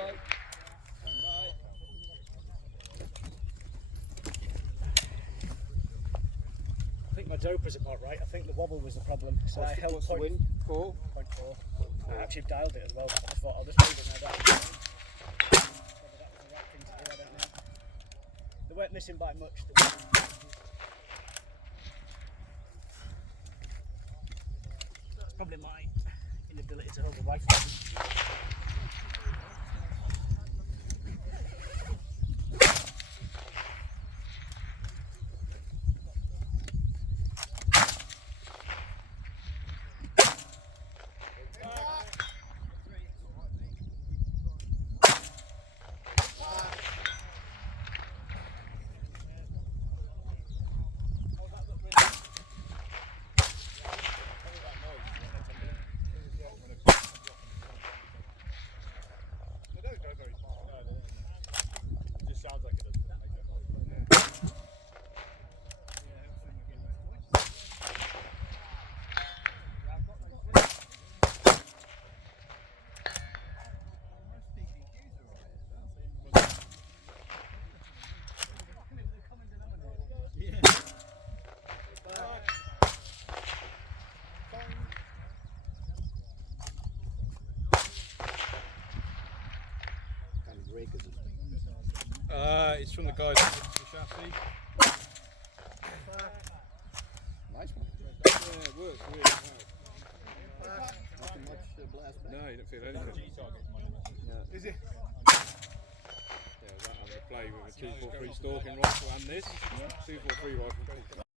by. I think my doper's about right. I think the wobble was the problem. So I held What's the wind? 4? 0.4. I actually dialed it as well. I just thought I'll just leave it now. Whether that was the right thing to do, I don't know. They weren't missing by much. That's probably my inability to hold the rifle. It's from the guys that fixed the chassis. Nice one. Yeah, it works really well. Nothing much blast back. No, you don't feel anything. Yeah. Is it? Yeah, that I'm going to play with a 243 stalking rifle and this 243 rifle.